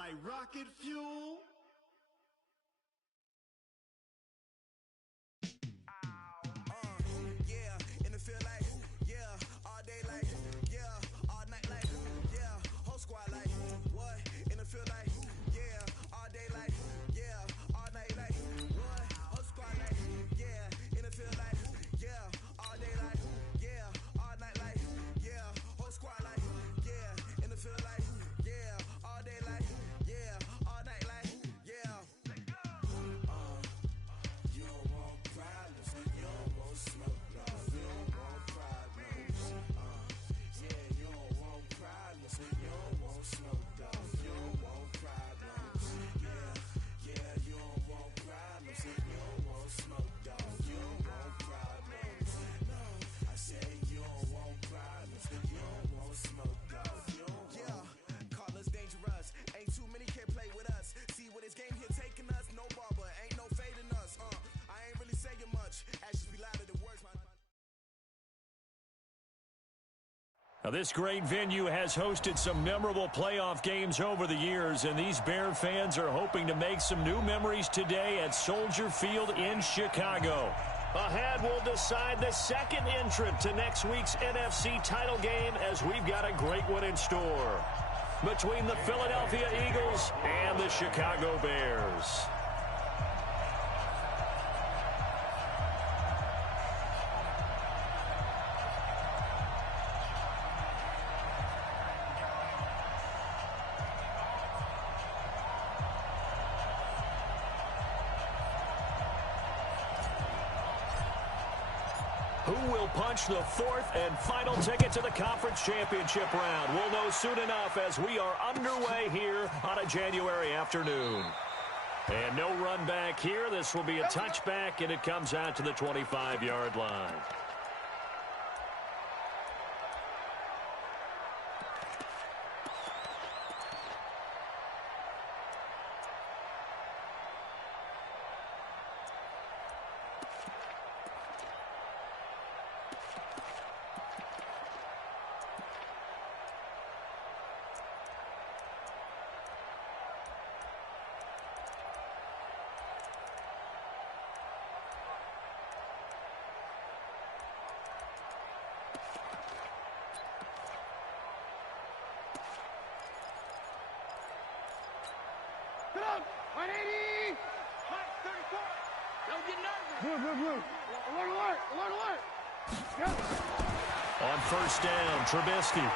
like rocket fuel. Yeah, in the field like, yeah, all day like, yeah, all night like, yeah, whole squad like, what? In the field like, yeah, all day like, yeah, all night like, what? Whole squad like, yeah, in the field like, yeah, all day like, yeah, all night like, yeah, whole squad like, yeah, in the field like, yeah, all day like, yeah, all night like, yeah. You don't want problems, you don't want smoke, no. You don't want problems, yeah, you don't want problems, you don't want smoke, dog. You don't want problems, yeah, you don't want problems, you don't want smoke, dog. You don't want problems, no. I said you don't want problems, you don't want smoke, dog. You don't want. Yeah, call us dangerous. Ain't too many can play with us. See what this game here taking us? No barber, ain't no fading us. I ain't really saying much. Actions be louder than words, man. Now, this great venue has hosted some memorable playoff games over the years, and these Bear fans are hoping to make some new memories today at Soldier Field in Chicago. Ahead, we'll decide the second entrant to next week's NFC title game, as we've got a great one in store between the Philadelphia Eagles and the Chicago Bears. Who will punch the fourth and final ticket to the conference championship round? We'll know soon enough as we are underway here on a January afternoon. And no run back here. This will be a touchback, and it comes out to the 25-yard line. Get up! 180! 34! Don't get nervous! Blue. Alert! Yep. On first down, Trubisky.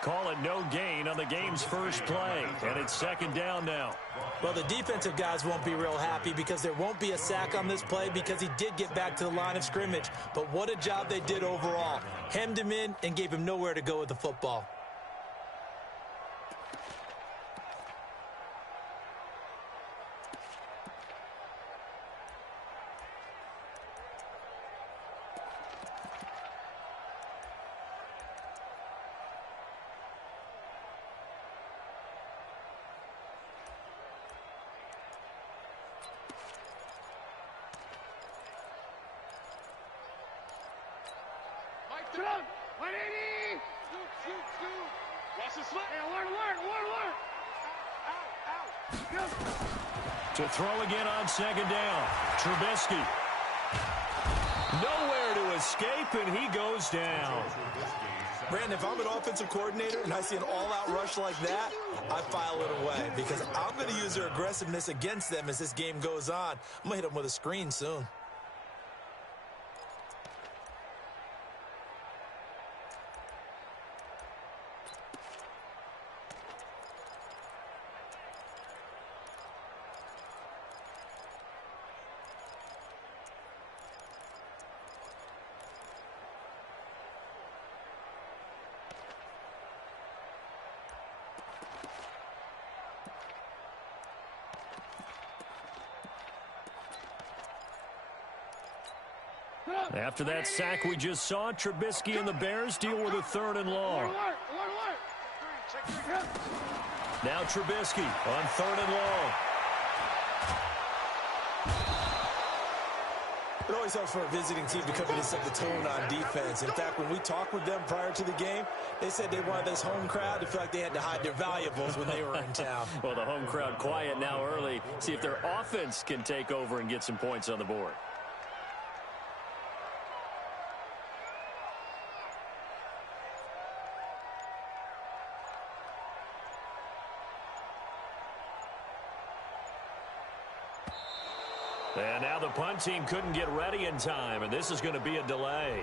Call it no gain on the game's first play, and it's second down now. Well, the defensive guys won't be real happy because there won't be a sack on this play because he did get back to the line of scrimmage. But what a job they did overall. Hemmed him in and gave him nowhere to go with the football. Get up! 180! Shoot! Russell Smith! Hey, alert! Out! Yep. To throw again on second down, Trubisky. Nowhere to escape, and he goes down. Brandon, if I'm an offensive coordinator and I see an all-out rush like that, I file it away because I'm going to use their aggressiveness against them as this game goes on. I'm going to hit them with a screen soon. After that sack we just saw, Trubisky and the Bears deal with a third and long. Now Trubisky on third and long. It always helps for a visiting team to come in and set the tone on defense. In fact, when we talked with them prior to the game, they said they wanted this home crowd to feel like they had to hide their valuables when they were in town. Well, the home crowd quiet now early. See if their offense can take over and get some points on the board. And now the punt team couldn't get ready in time, and this is going to be a delay.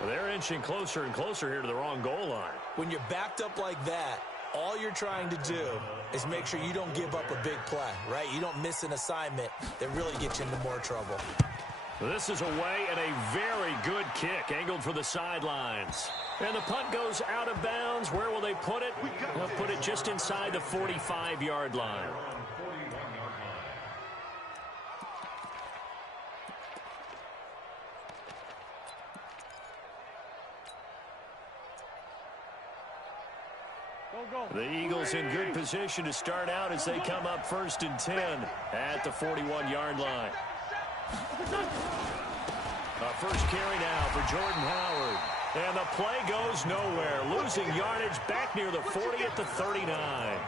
Well, they're inching closer and closer here to the wrong goal line. When you're backed up like that, all you're trying to do is make sure you don't give up a big play, right? You don't miss an assignment that really gets you into more trouble. This is away and a very good kick, angled for the sidelines. And the punt goes out of bounds. Where will they put it? They'll put it just inside the 45-yard line. The Eagles in good position to start out as they come up 1st and 10 at the 41-yard line. First carry now for Jordan Howard. And the play goes nowhere. Losing yardage back near the 40 at the 39.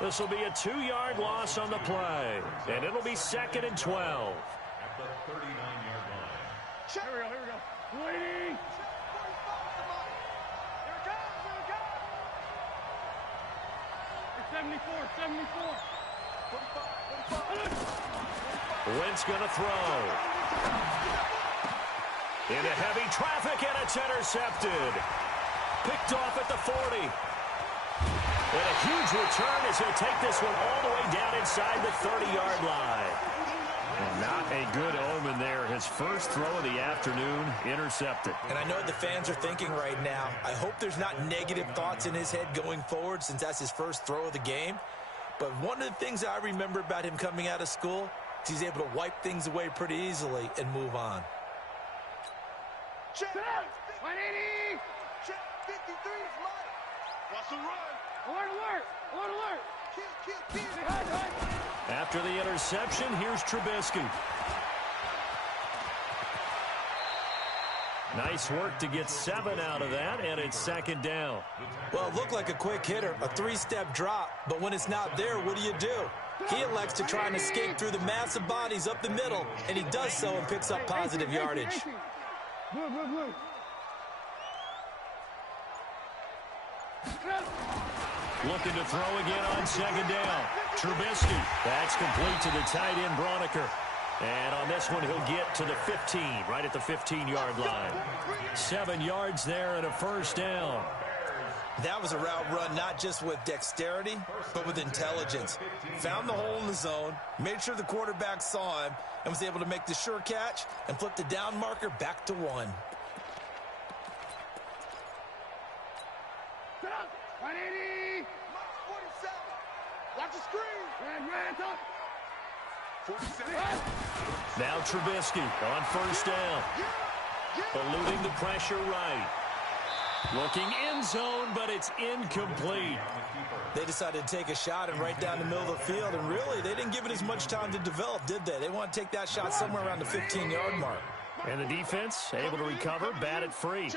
This will be a 2-yard loss on the play. And it'll be 2nd and 12. At the 39-yard line. Here we go. Waiting. 74. Wentz going to throw. Into heavy traffic, and it's intercepted. Picked off at the 40. And a huge return as he'll take this one all the way down inside the 30-yard line. And not a good omen there. His first throw of the afternoon intercepted. And I know what the fans are thinking right now. I hope there's not negative thoughts in his head going forward since that's his first throw of the game. But one of the things I remember about him coming out of school is he's able to wipe things away pretty easily and move on. Check 180. Check 53 is mine. Watch the run. Alert. Kill. After the interception, here's Trubisky. Nice work to get 7 out of that, and it's 2nd down. Well, it looked like a quick hitter, a 3-step drop, but when it's not there, what do? He elects to try and escape through the massive bodies up the middle, and he does so and picks up positive yardage. Blue. Looking to throw again on 2nd down. Trubisky. That's complete to the tight end, Broniker. And on this one, he'll get to the 15, right at the 15-yard line. 7 yards there and a 1st down. That was a route run not just with dexterity, but with intelligence. Found the hole in the zone, made sure the quarterback saw him, and was able to make the sure catch and flip the down marker back to 1. 180. 47. Watch the screen. Ran, top. 47. Now Trubisky on 1st down. Eluding the pressure right. Looking end zone, but it's incomplete. They decided to take a shot and right down the middle of the field, and really, they didn't give it as much time to develop, did they? They want to take that shot somewhere around the 15-yard mark. And the defense able to recover, bat it free.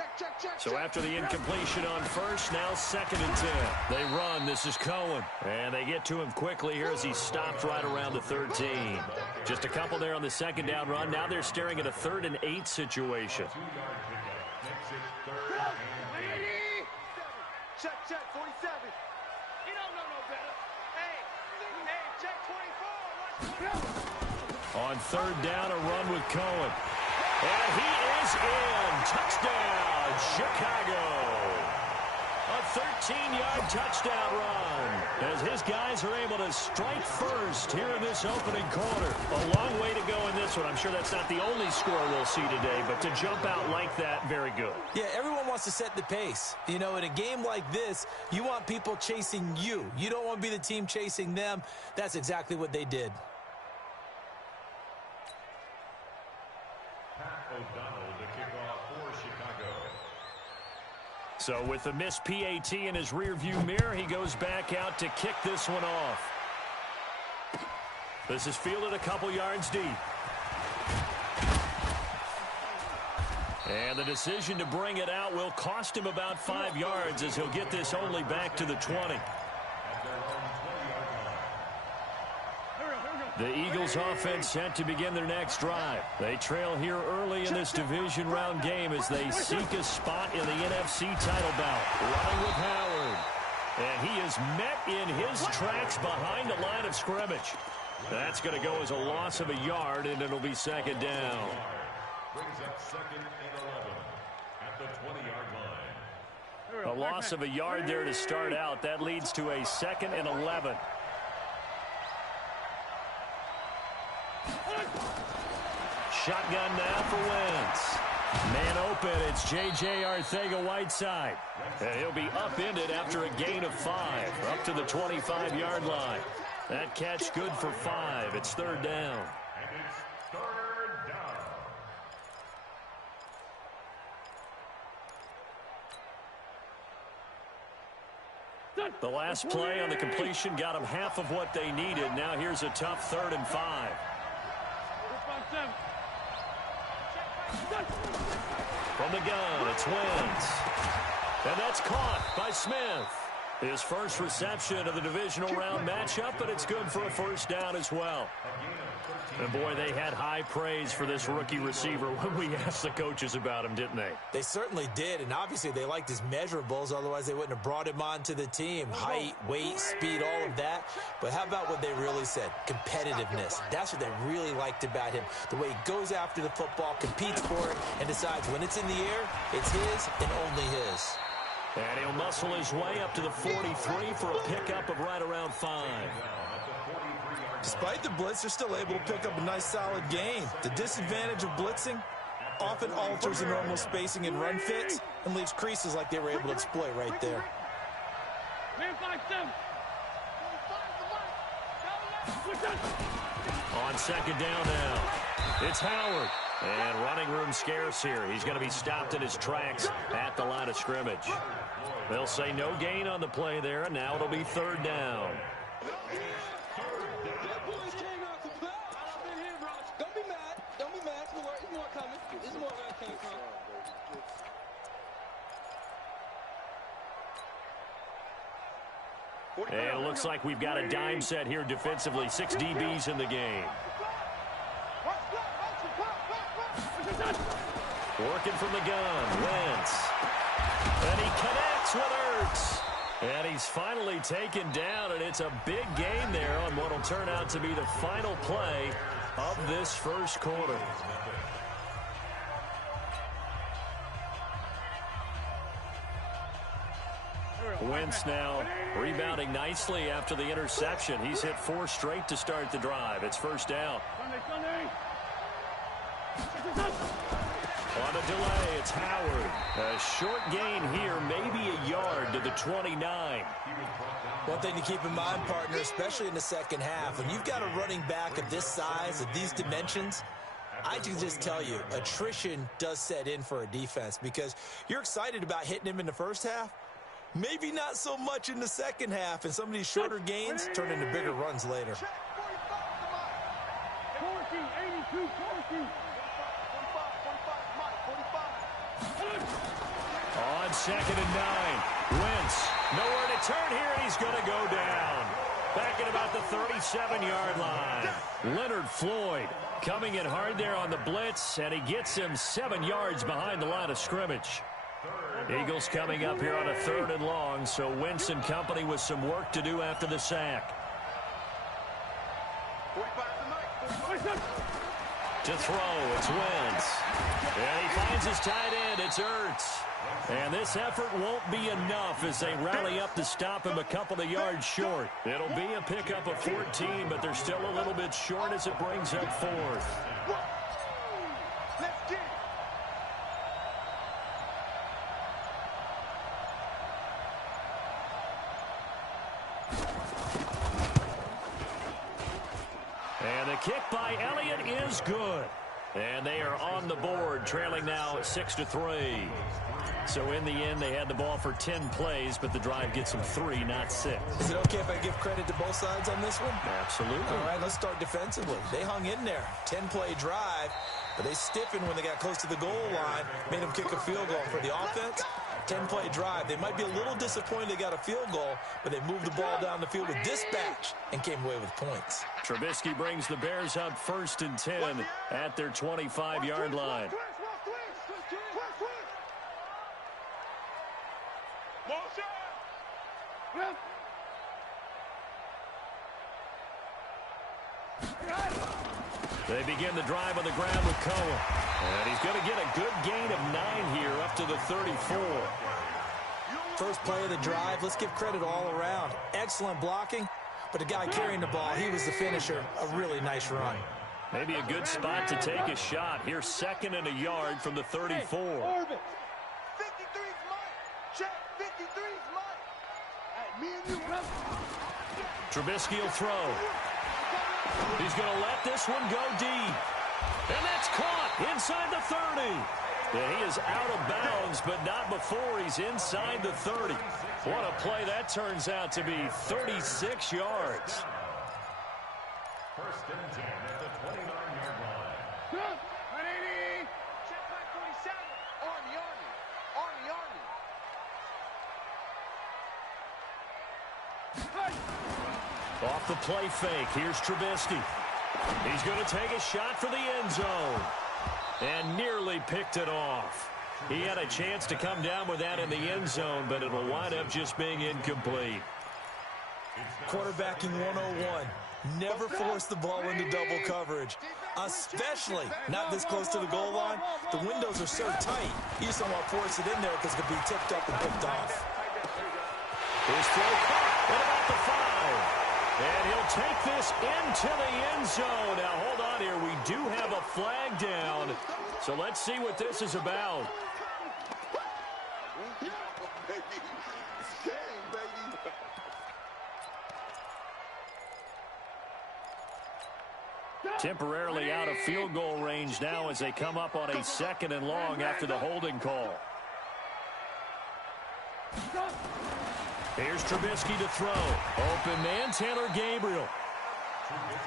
So after the incompletion on 1st, now 2nd and 10. They run. This is Cohen. And they get to him quickly here as he stopped right around the 13. Just a couple there on the 2nd down run. Now they're staring at a 3rd and 8 situation. Check, 47. You don't know no better. Hey, check 24. On 3rd down, a run with Cohen. And he is in. Touchdown, Chicago. A 13-yard touchdown run as his guys are able to strike first here in this opening quarter. A long way to go in this one. I'm sure that's not the only score we'll see today, but to jump out like that, very good. Yeah, everyone wants to set the pace. You know, in a game like this, you want people chasing you. You don't want to be the team chasing them. That's exactly what they did. O'Donnell to kick off for Chicago. So with the missed PAT in his rearview mirror, he goes back out to kick this one off. This is fielded a couple yards deep. And the decision to bring it out will cost him about 5 yards as he'll get this only back to the 20. The Eagles offense set to begin their next drive. They trail here early in this division round game as they seek a spot in the NFC title bout. Running with Howard. And he is met in his tracks behind the line of scrimmage. That's going to go as a loss of a yard, and it'll be second down. Brings up 2nd and 11 at the 20-yard line. A loss of a yard there to start out. That leads to a 2nd and 11. Shotgun now for Wentz. Man open, it's J.J. Arcega-Whiteside. And he'll be upended after a gain of 5, up to the 25-yard line. That catch good for 5. It's 3rd down. And it's 3rd down. The last play on the completion got them half of what they needed. Now here's a tough 3rd and 5. From the gun, it's Wentz. And that's caught by Smith. His first reception of the divisional round matchup, but it's good for a 1st down as well. And boy, they had high praise for this rookie receiver when we asked the coaches about him, didn't they? They certainly did, and obviously they liked his measurables, otherwise they wouldn't have brought him onto the team. Height, weight, speed, all of that. But how about what they really said? Competitiveness. That's what they really liked about him. The way he goes after the football, competes for it, and decides when it's in the air, it's his and only his. And he'll muscle his way up to the 43 for a pickup of right around 5. Despite the blitz, they're still able to pick up a nice solid gain. The disadvantage of blitzing often alters the normal spacing and run fits and leaves creases like they were able to exploit right there. On 2nd down now, it's Howard. And running room scarce here. He's going to be stopped in his tracks at the line of scrimmage. They'll say no gain on the play there, and now it'll be 3rd down. And it looks like we've got a dime set here defensively. 6 DBs in the game. Working from the gun, Wentz. And he connects with Ertz. And he's finally taken down, and it's a big gain there on what will turn out to be the final play of this first quarter. Wentz now rebounding nicely after the interception. He's hit 4 straight to start the drive. It's 1st down. On a delay, it's Howard. A short gain here, maybe a yard to the 29. One thing to keep in mind, partner, especially in the second half, when you've got a running back of this size, of these dimensions, I can just tell you, attrition does set in for a defense because you're excited about hitting him in the first half. Maybe not so much in the second half, and some of these shorter gains turn into bigger runs later. On 2nd and 9, Wentz, nowhere to turn here, and he's going to go down. Back at about the 37-yard line. Leonard Floyd coming in hard there on the blitz, and he gets him 7 yards behind the line of scrimmage. Eagles coming up here on a 3rd and long, so Wentz and company with some work to do after the sack. To throw, it's Wentz. And he finds his tight end, it's Ertz. And this effort won't be enough as they rally up to stop him a couple of yards short. It'll be a pickup of 14, but they're still a little bit short as it brings up 4th. And the kick by Elliott is good. And they are on the board, trailing now 6-3. So in the end, they had the ball for 10 plays, but the drive gets them 3, not 6. Is it okay if I give credit to both sides on this one? Absolutely. All right, let's start defensively. They hung in there. 10-play drive, But they stiffened when they got close to the goal line, made them kick a field goal. For the offense, 10-play drive. They might be a little disappointed they got a field goal, but they moved the ball down the field with dispatch and came away with points. Trubisky brings the Bears up 1st and 10 at their 25-yard line. They begin the drive on the ground with Cohen. And he's going to get a good gain of 9 here up to the 34. First play of the drive, let's give credit all around. Excellent blocking, but the guy carrying the ball, he was the finisher. A really nice run. Maybe a good spot to take a shot. Here's 2nd and a yard from the 34. 53's mine. Check, 53's mine. Hey, me and you, brother. Trubisky will throw. He's going to let this one go deep. And that's caught inside the 30. Yeah, he is out of bounds, but not before he's inside the 30. What a play that turns out to be, 36 yards. 1st and 10 at the 29-yard line. 180. Check 47. Army. Off the play fake, here's Trubisky. He's going to take a shot for the end zone. And nearly picked it off. He had a chance to come down with that in the end zone, but it'll wind up just being incomplete. Quarterbacking 101. Never force the ball into double coverage, especially not this close to the goal line. The windows are so tight, you just don't want to force it in there because it could be tipped up and picked off. His throw caught at about the 5. And he'll take this into the end zone. Now, hold on here. We do have a flag down. So let's see what this is about. Temporarily out of field goal range now as they come up on a 2nd and long after the holding call. Here's Trubisky to throw. Open man, Taylor Gabriel.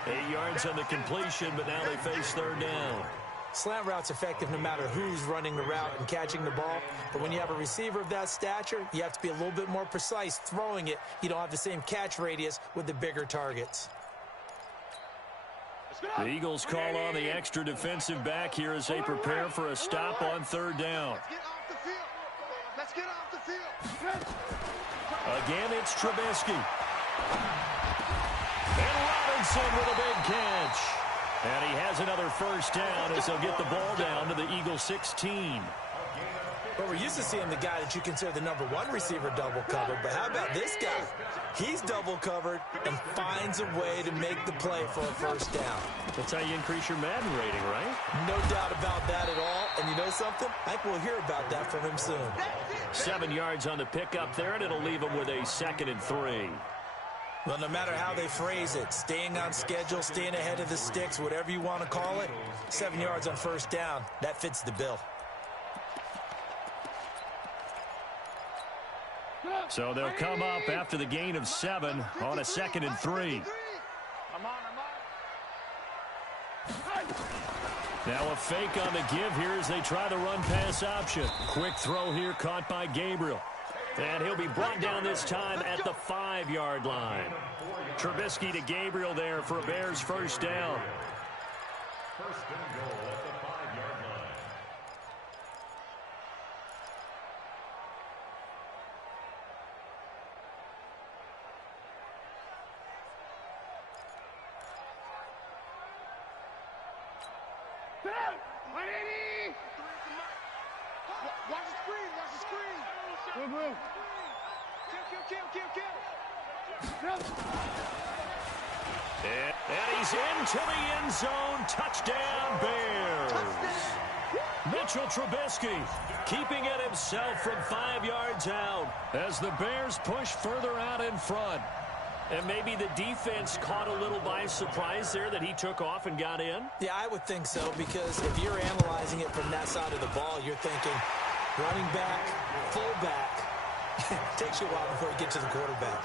8 yards on the completion, but now they face 3rd down. Slant route's effective no matter who's running the route and catching the ball. But when you have a receiver of that stature, you have to be a little bit more precise throwing it. You don't have the same catch radius with the bigger targets. The Eagles call on the extra defensive back here as they prepare for a stop on 3rd down. Let's get off the field. Again, it's Trubisky. And Robinson with a big catch. And he has another 1st down as they'll get the ball down to the Eagles 16. But we're used to seeing the guy that you consider the #1 receiver double covered. But how about this guy? He's double covered and finds a way to make the play for a 1st down. That's how you increase your Madden rating, right? No doubt about that at all. And you know something? I think we'll hear about that from him soon. 7 yards on the pickup there, and it'll leave him with a 2nd and 3. Well, no matter how they phrase it, staying on schedule, staying ahead of the sticks, whatever you want to call it, 7 yards on 1st down, that fits the bill. So they'll come up after the gain of 7 on a 2nd and 3. Now a fake on the give here as they try the run-pass option. Quick throw here caught by Gabriel. And he'll be brought down this time at the 5-yard line. Trubisky to Gabriel there for a Bears 1st down. 1st and goal at the 5-yard line. Watch the screen. Kill. And he's into the end zone. Touchdown, Bears. Mitchell Trubisky keeping it himself from 5 yards out as the Bears push further out in front. And maybe the defense caught a little by surprise there that he took off and got in? Yeah, I would think so, because if you're analyzing it from that side of the ball, you're thinking running back, fullback. It takes you a while before you get to the quarterback.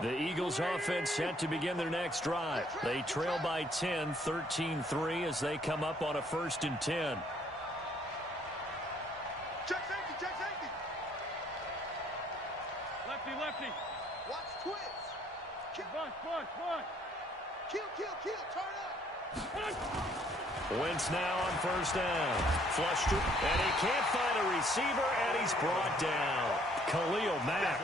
The Eagles offense set to begin their next drive. They trail by 10, 13-3 as they come up on a 1st and 10. Check safety, check safety. Lefty, lefty. Watch twist. Bunch. Kill. Turn up. Wentz now on 1st down. Flushed it, and he can't find a receiver, and he's brought down. Khalil Mack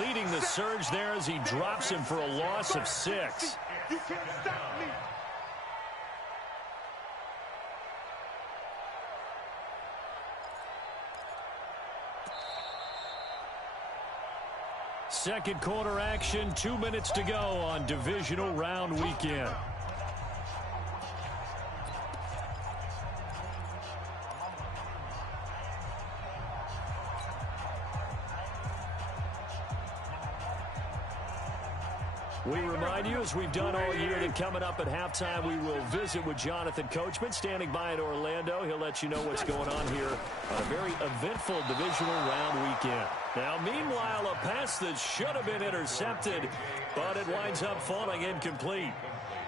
leading the surge there as he drops him for a loss of 6. You can't stop me. Second quarter action, 2 minutes to go on divisional round weekend. We remind you, as we've done all year, that coming up at halftime, we will visit with Jonathan Coachman, standing by in Orlando. He'll let you know what's going on here on a very eventful divisional round weekend. Now, meanwhile, a pass that should have been intercepted, but it winds up falling incomplete.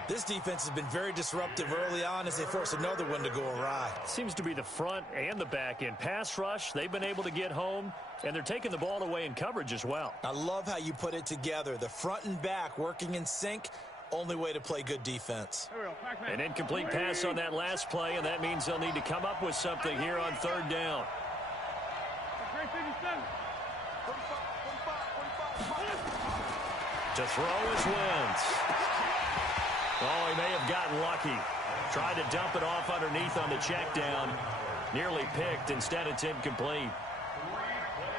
This defense has been very disruptive early on as they force another one to go awry. Seems to be the front and the back end. Pass rush, they've been able to get home, and they're taking the ball away in coverage as well. I love how you put it together. The front and back working in sync, only way to play good defense. An incomplete pass on that last play, and that means they'll need to come up with something here on 3rd down. To throw is Wentz. Oh, he may have gotten lucky. Tried to dump it off underneath on the check down. Nearly picked. Instead, it's incomplete.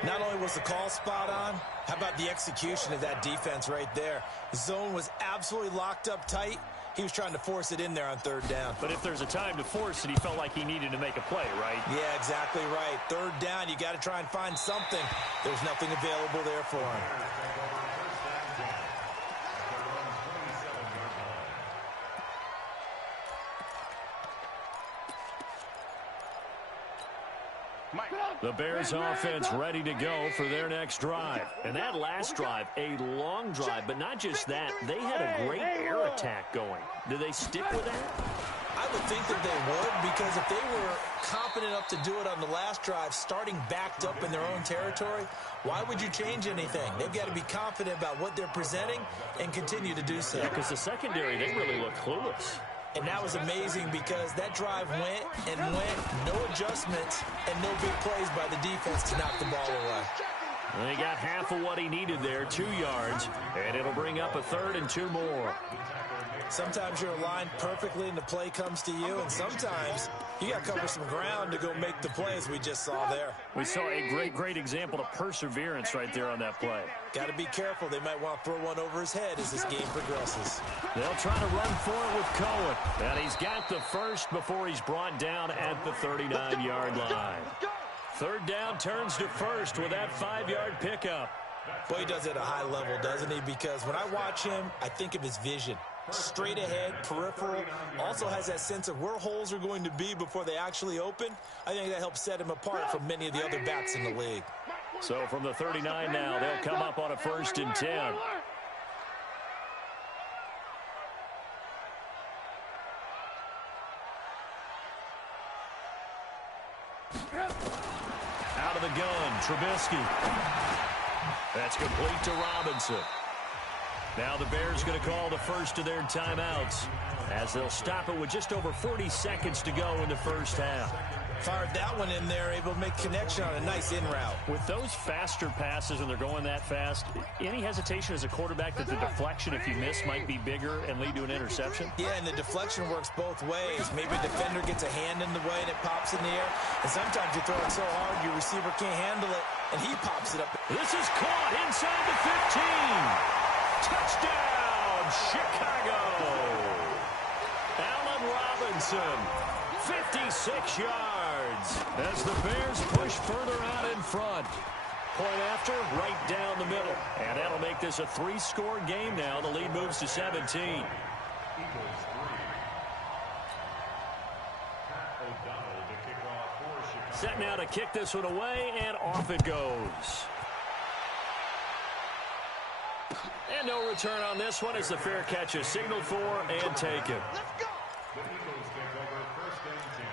Not only was the call spot on, how about the execution of that defense right there? The zone was absolutely locked up tight. He was trying to force it in there on 3rd down. But if there's a time to force it, he felt like he needed to make a play, right? Yeah, exactly right. 3rd down, you got to try and find something. There's nothing available there for him. The Bears offense ready to go for their next drive. And that last drive, a long drive, but not just that. They had a great air attack going. Do they stick with that? I would think that they would, because if they were confident enough to do it on the last drive, starting backed up in their own territory, why would you change anything? They've got to be confident about what they're presenting and continue to do so. Yeah, because the secondary, they really look clueless. And that was amazing because that drive went and went, no adjustments, and no big plays by the defense to knock the ball away. They got half of what he needed there, 2 yards, and it'll bring up a 3rd and 2 more. Sometimes you're aligned perfectly and the play comes to you, and sometimes you got to cover some ground to go make the play, as we just saw there. We saw a great example of perseverance right there on that play. Got to be careful. They might want to throw one over his head as this game progresses. They'll try to run for it with Cohen. And he's got the first before he's brought down at the 39-yard line. 3rd down turns to 1st with that 5-yard pickup. Boy, he does it at a high level, doesn't he? Because when I watch him, I think of his vision. Straight ahead, peripheral, also has that sense of where holes are going to be before they actually open. I think that helps set him apart from many of the other backs in the league. So from the 39 now, they'll come up on a 1st and 10. Out of the gun, Trubisky. That's complete to Robinson. Now the Bears going to call the first of their timeouts as they'll stop it with just over 40 seconds to go in the first half. Fired that one in there, able to make connection on a nice in route. With those faster passes when they're going that fast, any hesitation as a quarterback that the deflection, if you miss, might be bigger and lead to an interception? Yeah, and the deflection works both ways. Maybe a defender gets a hand in the way and it pops in the air. And sometimes you throw it so hard your receiver can't handle it, and he pops it up. This is caught inside the 15. Touchdown, Chicago. Allen Robinson, 56 yards as the Bears push further out in front. Point after, right down the middle. And that'll make this a 3-score game now. The lead moves to 17. Set now to kick this one away, and off it goes. And no return on this one as the fair catch is signaled for and taken. The Eagles take over 1st and 10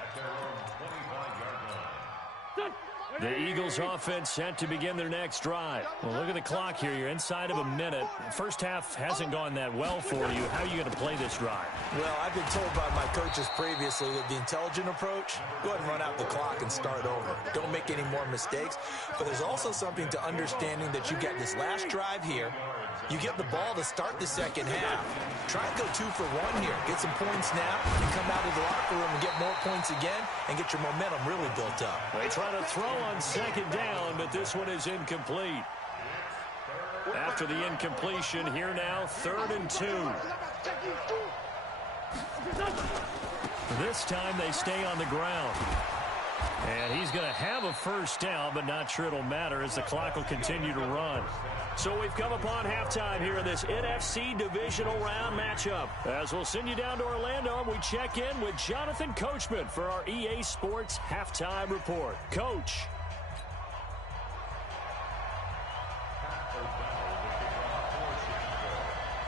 at their own 25-yard line. The Eagles offense set to begin their next drive. Well, look at the clock here. You're inside of a minute. First half hasn't gone that well for you. How are you going to play this drive? Well, I've been told by my coaches previously that the intelligent approach, go ahead and run out the clock and start over. Don't make any more mistakes. But there's also something to understanding that you get this last drive here. You get the ball to start the second half. Try and go 2 for 1 here. Get some points now and come out of the locker room and get more points again and get your momentum really built up. They try to throw on second down, but this one is incomplete. After the incompletion, here now, 3rd and 2. This time they stay on the ground. And he's going to have a first down, but not sure it'll matter as the clock will continue to run. So we've come upon halftime here in this NFC Divisional Round matchup. As we'll send you down to Orlando, we check in with Jonathan Coachman for our EA Sports Halftime Report. Coach.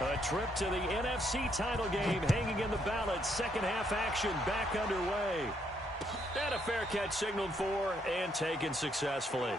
A trip to the NFC title game hanging in the balance. Second half action back underway. And a fair catch signaled for and taken successfully.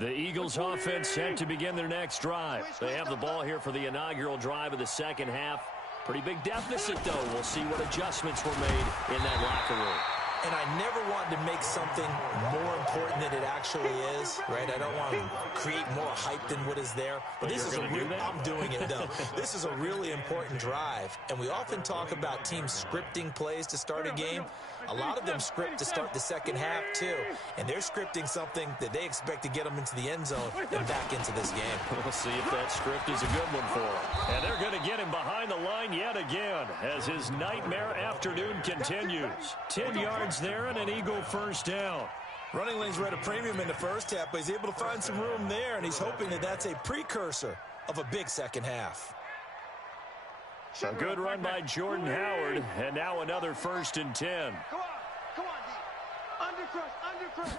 The Eagles offense set to begin their next drive. They have the ball here for the inaugural drive of the second half. Pretty big deficit, though. We'll see what adjustments were made in that locker room. And I never wanted to make something more important than it actually is, right? I don't want to create more hype than what is there. But this is a real, I'm doing it, though. This is a really important drive. And we often talk about teams scripting plays to start a game. A lot of them script to start the second half, too. And they're scripting something that they expect to get them into the end zone and back into this game. We'll see if that script is a good one for them. And they're going to get him behind the line yet again as his nightmare afternoon continues. 10 yards there and an Eagle first down. Running lanes were at a premium in the first half, but he's able to find some room there, and he's hoping that that's a precursor of a big second half. A good run by Jordan Howard, and now another 1st and 10. Come on, D. Under crush.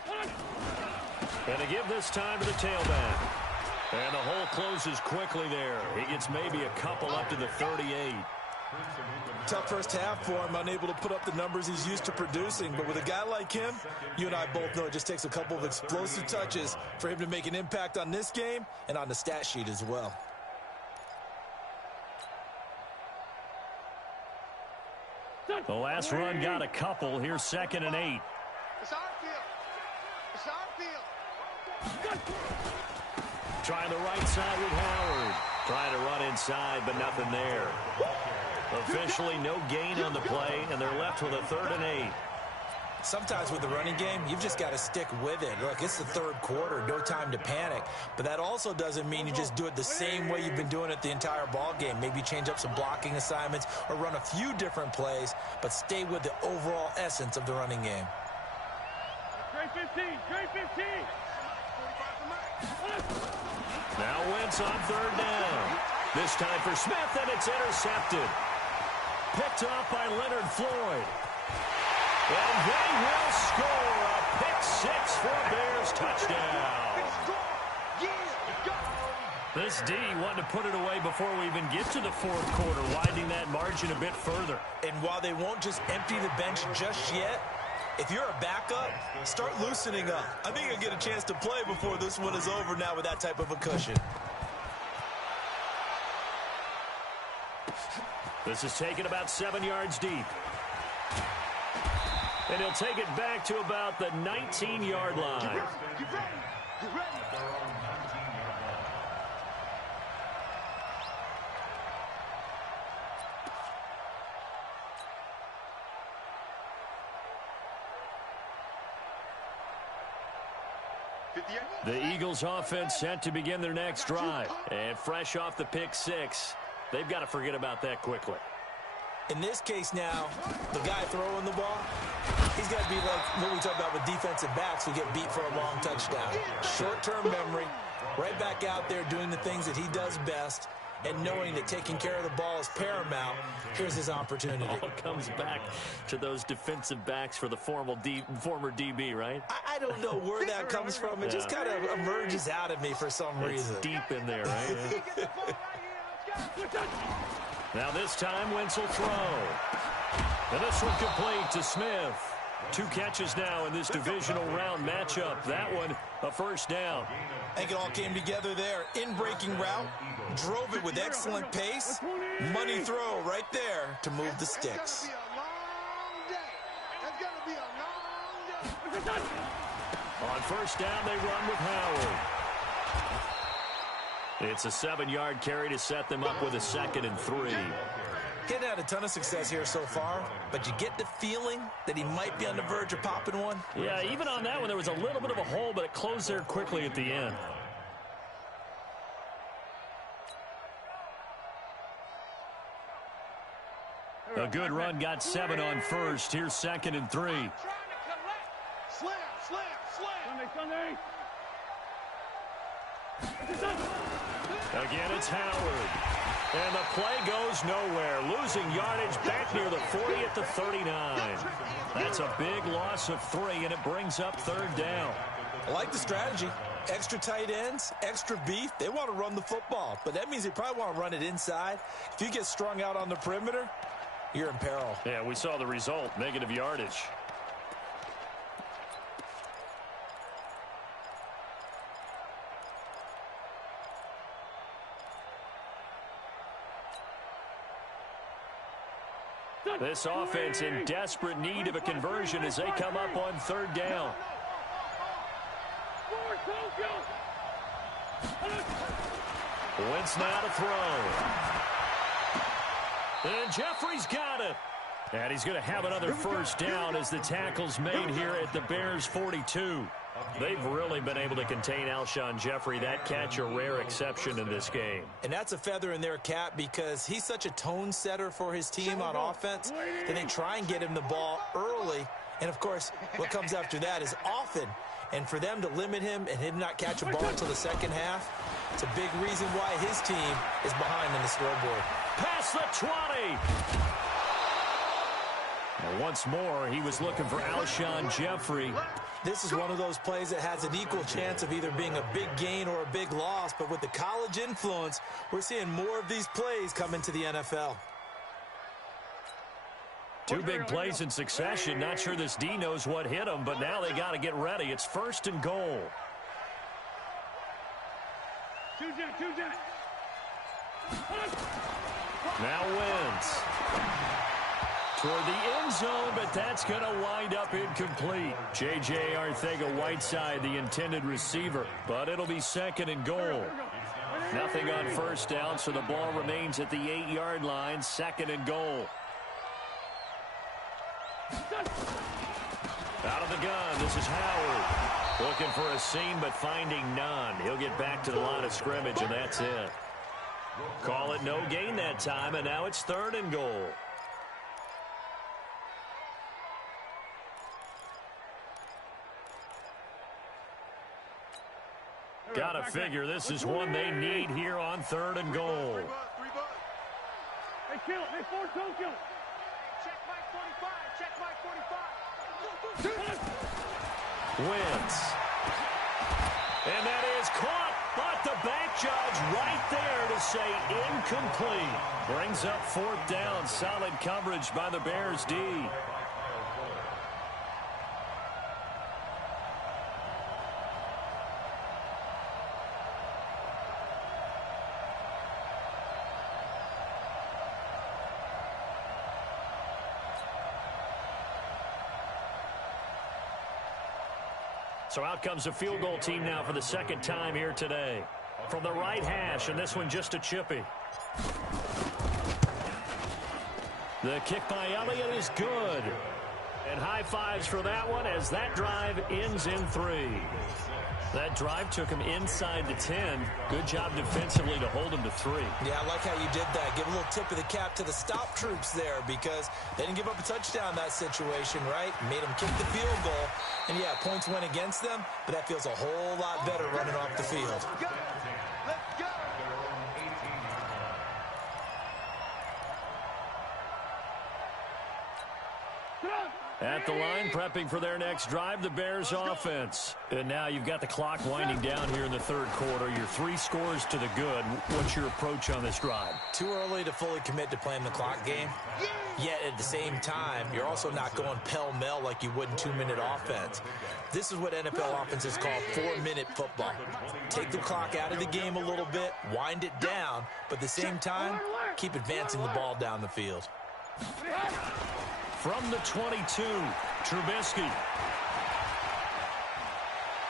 And to give this time to the tailback. And the hole closes quickly there. He gets maybe a couple up to the 38. Tough first half for him, unable to put up the numbers he's used to producing. But with a guy like him, you and I both know it just takes a couple of explosive touches for him to make an impact on this game and on the stat sheet as well. The last run got a couple. Here's 2nd and 8. It's our field. It's our field. Trying the right side with Howard. Trying to run inside, but nothing there. Officially no gain on the play, and they're left with a 3rd and 8. Sometimes with the running game, you've just got to stick with it. Look, it's the 3rd quarter, no time to panic. But that also doesn't mean you just do it the same way you've been doing it the entire ball game. Maybe change up some blocking assignments or run a few different plays, but stay with the overall essence of the running game. Trey 15. Now Wentz on 3rd down. This time for Smith, and it's intercepted. Picked off by Leonard Floyd. And they will score a pick 6 for a Bears touchdown. This D wanted to put it away before we even get to the 4th quarter, widening that margin a bit further. And while they won't just empty the bench just yet, if you're a backup, start loosening up. I think you'll get a chance to play before this one is over now with that type of a cushion. This is taken about 7 yards deep. And he'll take it back to about the 19-yard line. Get ready. The Eagles offense set to begin their next drive. And fresh off the pick 6, they've got to forget about that quickly. In this case now, the guy throwing the ball, he's got to be like what we talk about with defensive backs who get beat for a long touchdown. Short-term memory, right back out there doing the things that he does best, and knowing that taking care of the ball is paramount. Here's his opportunity. All comes back to those defensive backs for the former DB, right? I don't know where that comes from. It just kind of emerges out of me for some reason. It's deep in there, right? Yeah. Now this time, Wentz will throw. And this one complete to Smith. 2 catches now in this divisional round matchup. That one, a 1st down. I think it all came together there. In-breaking route, drove it with excellent pace. Money throw right there to move the sticks. On 1st down, they run with Howard. It's a 7-yard carry to set them up with a 2nd and 3. Getting had a ton of success here so far, but you get the feeling that he might be on the verge of popping one. Yeah, even on that one, there was a little bit of a hole, but it closed there quickly at the end. A good run got 7 on 1st. Here's 2nd and 3. Slam. Sunday. Again, it's Howard. And the play goes nowhere. Losing yardage back near the 40 at the 39. That's a big loss of 3, and it brings up 3rd down. I like the strategy. Extra tight ends, extra beef. They want to run the football, but that means they probably want to run it inside. If you get strung out on the perimeter, you're in peril. Yeah, we saw the result, negative yardage. This offense in desperate need of a conversion as they come up on 3rd down. Wentz now to throw. And Jeffrey's got it. And he's going to have another 1st down as the tackle's made here at the Bears 42. They've really been able to contain Alshon Jeffrey. That catch a rare exception in this game. And that's a feather in their cap because he's such a tone setter for his team on offense that they try and get him the ball early And, of course, what comes after that is often. And for them to limit him and him not catch a ball until the second half, it's a big reason why his team is behind in the scoreboard. Past the 20. Now, once more, he was looking for Alshon Jeffrey. This is one of those plays that has an equal chance of either being a big gain or a big loss. But with the college influence, we're seeing more of these plays come into the NFL. Two big plays in succession. Not sure this D knows what hit him, but now they got to get ready. It's 1st and goal. Now Wentz. Toward the end zone, but that's going to wind up incomplete. J.J. Arcega-Whiteside, the intended receiver, but it'll be 2nd and goal. Nothing on 1st down, so the ball remains at the 8-yard line, 2nd and goal. Out of the gun, this is Howard. Looking for a seam, but finding none. He'll get back to the line of scrimmage, and that's it. Call it no gain that time, and now it's 3rd and goal. Gotta figure this is one they need here on 3rd and goal. Hey, kill it. Hey, force don't kill it. Check Mike 45. Wentz. And that is caught, but the back judge right there to say incomplete. Brings up 4th down. Solid coverage by the Bears D. So out comes the field goal team now for the 2nd time here today. From the right hash, and this one just a chippy. The kick by Elliott is good. And high fives for that one as that drive ends in 3. That drive took him inside the 10. Good job defensively to hold him to 3. Yeah, I like how you did that. Give a little tip of the cap to the stop troops there because they didn't give up a touchdown in that situation, right? Made them kick the field goal. And, yeah, points went against them, but that feels a whole lot better running off the field. Let's go. At the line, prepping for their next drive, the Bears offense. And now you've got the clock winding down here in the 3rd quarter. Your 3 scores to the good. What's your approach on this drive? Too early to fully commit to playing the clock game. Yet at the same time, you're also not going pell-mell like you would in 2-minute offense. This is what NFL offenses call 4-minute football. Take the clock out of the game a little bit, wind it down, but at the same time, keep advancing the ball down the field. From the 22, Trubisky.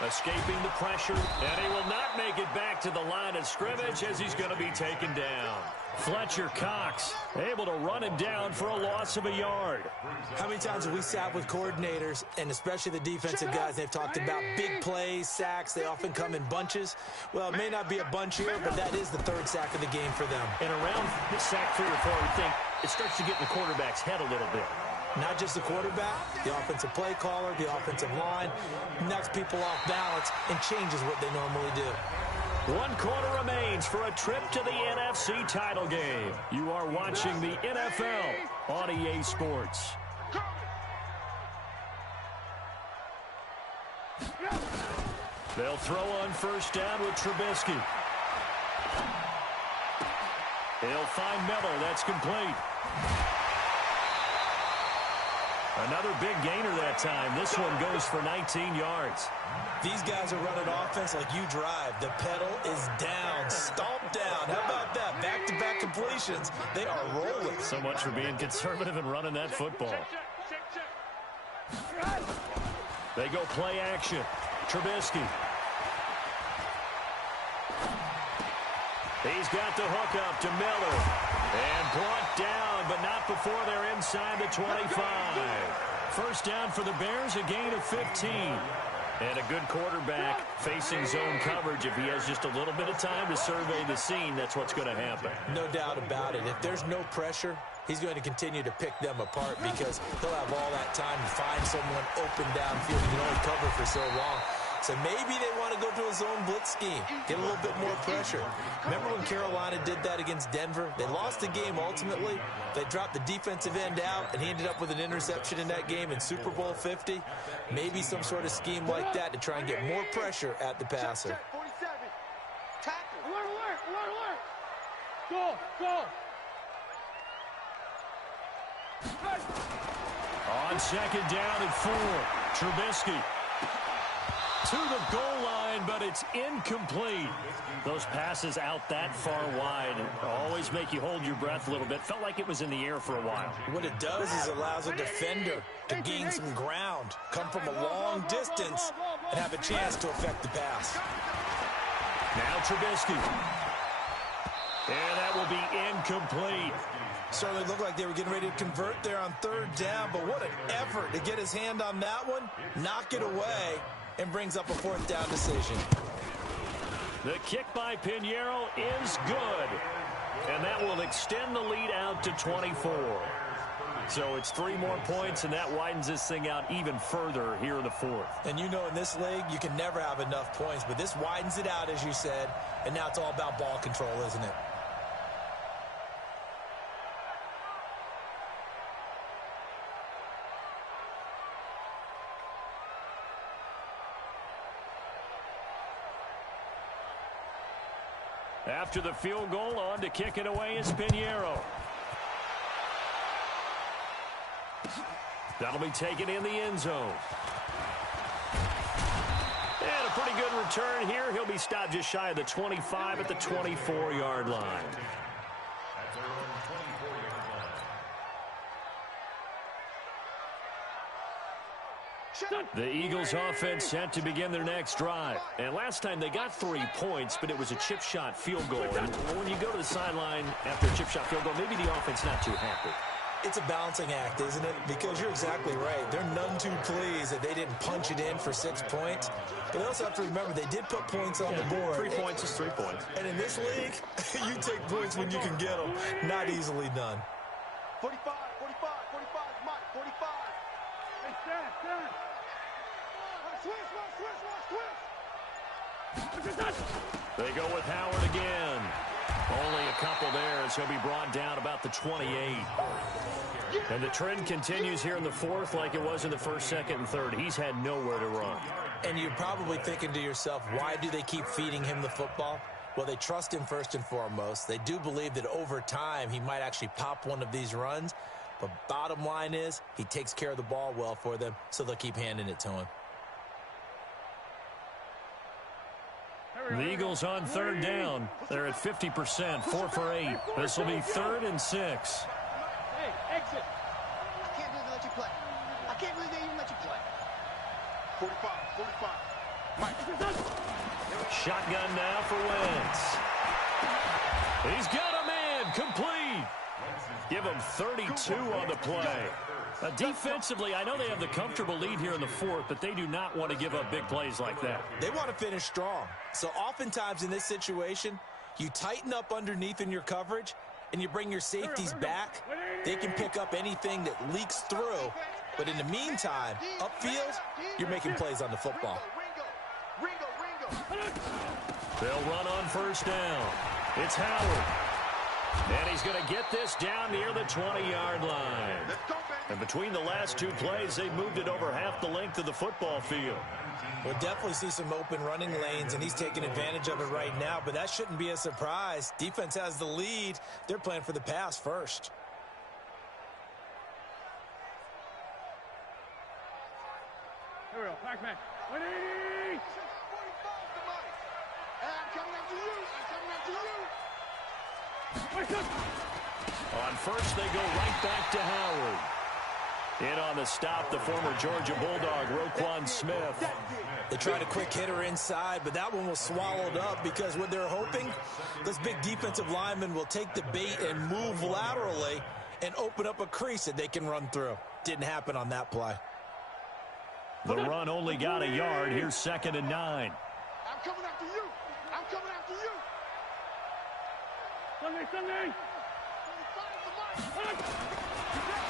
Escaping the pressure, and he will not make it back to the line of scrimmage as he's going to be taken down. Fletcher Cox able to run him down for a loss of a yard. How many times have we sat with coordinators, and especially the defensive guys, they've talked about big plays, sacks, they often come in bunches. Well, it may not be a bunch here, but that is the 3rd sack of the game for them. And around sack 3 or 4, I would think it starts to get in the quarterback's head a little bit. Not just the quarterback, the offensive play caller, the offensive line, knocks people off balance and changes what they normally do. 1 quarter remains for a trip to the NFC title game. You are watching the NFL on EA Sports. They'll throw on 1st down with Trubisky. He'll find Miller. That's complete. Another big gainer that time. This one goes for 19 yards. These guys are running offense like you drive. The pedal is down, stomped down. How about that? Back-to-back completions. They are rolling. So much for being conservative and running that football. They go play action. Trubisky. He's got the hook up to Miller. And brought down, but not before they're inside the 25. 1st down for the Bears, a gain of 15. And a good quarterback facing zone coverage. If he has just a little bit of time to survey the scene, that's what's going to happen. No doubt about it. If there's no pressure, he's going to continue to pick them apart because he'll have all that time to find someone open downfield. He can only cover for so long. So maybe they want to go to a zone blitz scheme, get a little bit more pressure. Remember when Carolina did that against Denver? They lost the game ultimately. They dropped the defensive end out, and he ended up with an interception in that game in Super Bowl 50. Maybe some sort of scheme like that to try and get more pressure at the passer. Check, 47. Tackle. Alert, alert, alert, alert. Go. On second down and 4, Trubisky to the goal line, but it's incomplete. Those passes out that far wide always make you hold your breath a little bit. Felt like it was in the air for a while. What it does is allows a defender to gain some ground, come from a long distance, and have a chance to affect the pass. Now Trubisky. And that will be incomplete. Certainly looked like they were getting ready to convert there on third down, but what an effort to get his hand on that one, knock it away, and brings up a fourth down decision. The kick by Pinheiro is good. And that will extend the lead out to 24. So it's 3 more points, and that widens this thing out even further here in the fourth. And you know in this league, you can never have enough points, but this widens it out, as you said, and now it's all about ball control, isn't it? After the field goal, on to kick it away is Pinheiro. That'll be taken in the end zone. And a pretty good return here. He'll be stopped just shy of the 25 at the 24-yard line. The Eagles offense set to begin their next drive. And last time they got 3 points, but it was a chip shot field goal. And when you go to the sideline after a chip shot field goal, maybe the offense not too happy. It's a balancing act, isn't it? Because you're exactly right. They're none too pleased that they didn't punch it in for 6 points. But they also have to remember they did put points on the board. 3 points is 3 points. And in this league, you take points when you can get them. Not easily done. 45, 45, 45, Mike, 45. Hey, stand. They go with Howard again. Only a couple there as he'll be brought down about the 28. And the trend continues here in the fourth like it was in the first, second, and third. He's had nowhere to run. And you're probably thinking to yourself, why do they keep feeding him the football? Well, they trust him first and foremost. They do believe that over time he might actually pop one of these runs. But bottom line is he takes care of the ball well for them, so they'll keep handing it to him. The Eagles on third down. They're at 50%, 4 for 8. This will be 3rd and 6. Hey, exit. I can't believe they let you play. I can't believe they even let you play. 45, 45. Mike. Shotgun now for Wentz. He's got a man complete. Give him 32 on the play. Defensively, I know they have the comfortable lead here in the fourth, but they do not want to give up big plays like that. They want to finish strong. So oftentimes in this situation, you tighten up underneath in your coverage, and you bring your safeties back. They can pick up anything that leaks through. But in the meantime, upfield, you're making plays on the football. They'll run on first down. It's Howard. And he's going to get this down near the 20-yard line. And between the last 2 plays, they've moved it over half the length of the football field. We'll definitely see some open running lanes, and he's taking advantage of it right now, but that shouldn't be a surprise. Defense has the lead. They're playing for the pass first. Here we go, Pac-Man. 180! I'm coming after you. On first, they go right back to Howard. In on the stop, the former Georgia Bulldog, Roquan Smith. They tried a quick hitter inside, but that one was swallowed up because what they're hoping, those big defensive linemen will take the bait and move laterally and open up a crease that they can run through. Didn't happen on that play. The run only got a yard. Here's 2nd and 9. I'm coming after you. I'm coming after you. Sunday.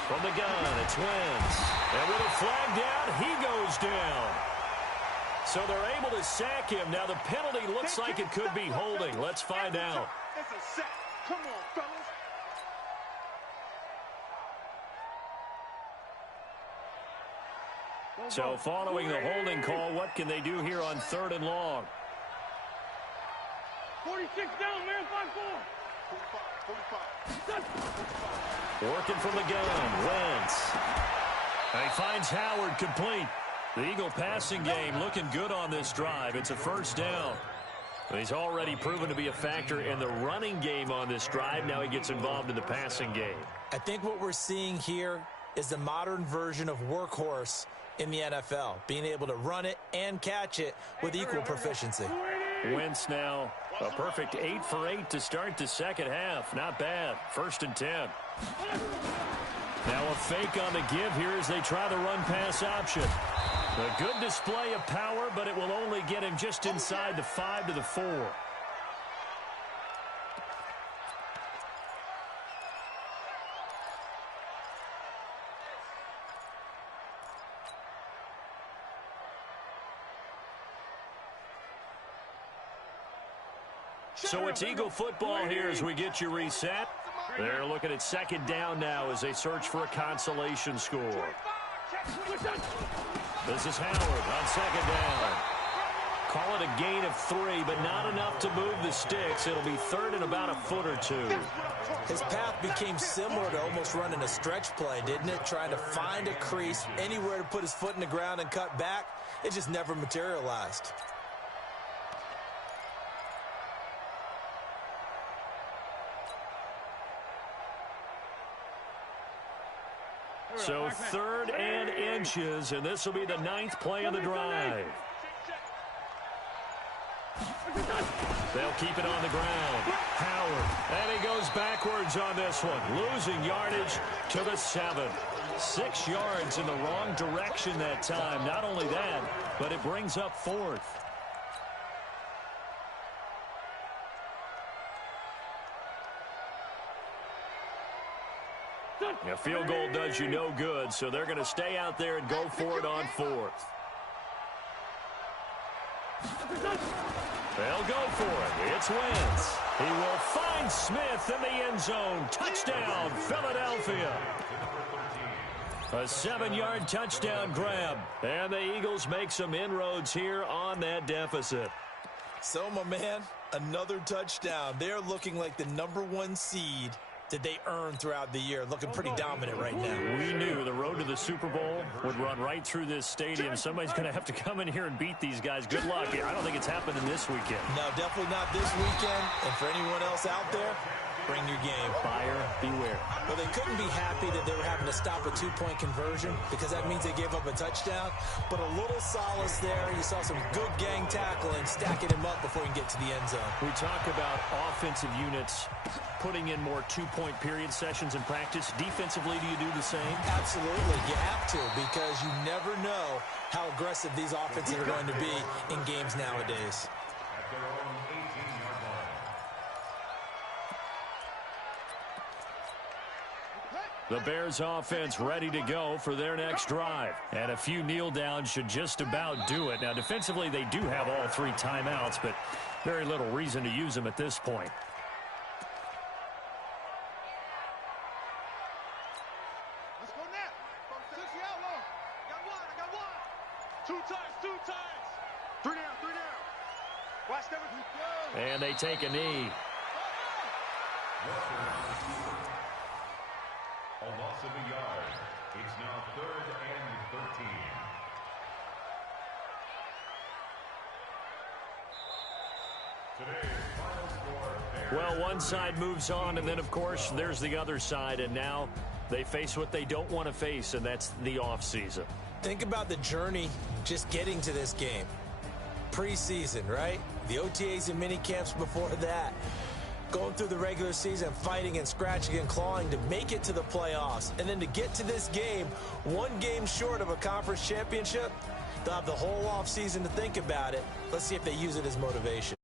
From the gun, it's Wentz. And with a flag down, he goes down. So they're able to sack him. Now the penalty looks like it could be holding. Let's find out. It's a sack. Come on, fellas. So following the holding call, what can they do here on 3rd and long? 46 down, man. 5-4. 45. Working from the gun, Wentz. And he finds Howard complete. The Eagle passing game looking good on this drive. It's a 1st down. He's already proven to be a factor in the running game on this drive. Now he gets involved in the passing game. I think what we're seeing here is the modern version of workhorse in the NFL, being able to run it and catch it with equal proficiency. Wentz now a perfect 8 for 8 to start the second half. Not bad. 1st and 10. Now a fake on the give here as they try the run-pass option. A good display of power, but it will only get him just inside the 5 to the 4. So it's Eagle football here as we get you reset. They're looking at 2nd down now as they search for a consolation score. This is Howard on 2nd down. Call it a gain of 3, but not enough to move the sticks. It'll be 3rd and about a foot or 2. His path became similar to almost running a stretch play, didn't it? Trying to find a crease, anywhere to put his foot in the ground and cut back. It just never materialized. So 3rd and inches, and this will be the 9th play of the drive. They'll keep it on the ground. Howard, and he goes backwards on this one, losing yardage to the 7. 6 yards in the wrong direction that time. Not only that, but it brings up 4th. A field goal does you no good, so they're going to stay out there and go for it on 4th. They'll go for it. It's Wentz. He will find Smith in the end zone. Touchdown, Philadelphia. A 7-yard touchdown grab. And the Eagles make some inroads here on that deficit. So, my man, another touchdown. They're looking like the #1 seed that they earned throughout the year. Looking pretty dominant right now. We knew the road to the Super Bowl would run right through this stadium. Somebody's going to have to come in here and beat these guys. Good luck. I don't think it's happening this weekend. No, definitely not this weekend. And for anyone else out there, bring your game. Buyer beware. Well, they couldn't be happy that they were having to stop a 2-point conversion because that means they gave up a touchdown. But a little solace there. You saw some good gang tackling, stacking him up before you get to the end zone. We talk about offensive units putting in more 2-point period sessions in practice. Defensively, do you do the same? Absolutely. You have to, because you never know how aggressive these offenses are going to be in games nowadays. At their own 18-yard line. The Bears offense ready to go for their next drive. And a few kneel downs should just about do it. Now, defensively, they do have all 3 timeouts, but very little reason to use them at this point. Let's go now. 6 outlaw. I got one. 2 times. 3 down. Watch them. And they take a knee. A loss of a yard. It's now 3rd and 13. Today's final score. Well, one side moves on, and then, of course, there's the other side, and now they face what they don't want to face, and that's the offseason. Think about the journey just getting to this game. Preseason, right? The OTAs and mini camps before that. going through the regular season, fighting and scratching and clawing to make it to the playoffs. And then to get to this game, one game short of a conference championship, they'll have the whole offseason to think about it. Let's see if they use it as motivation.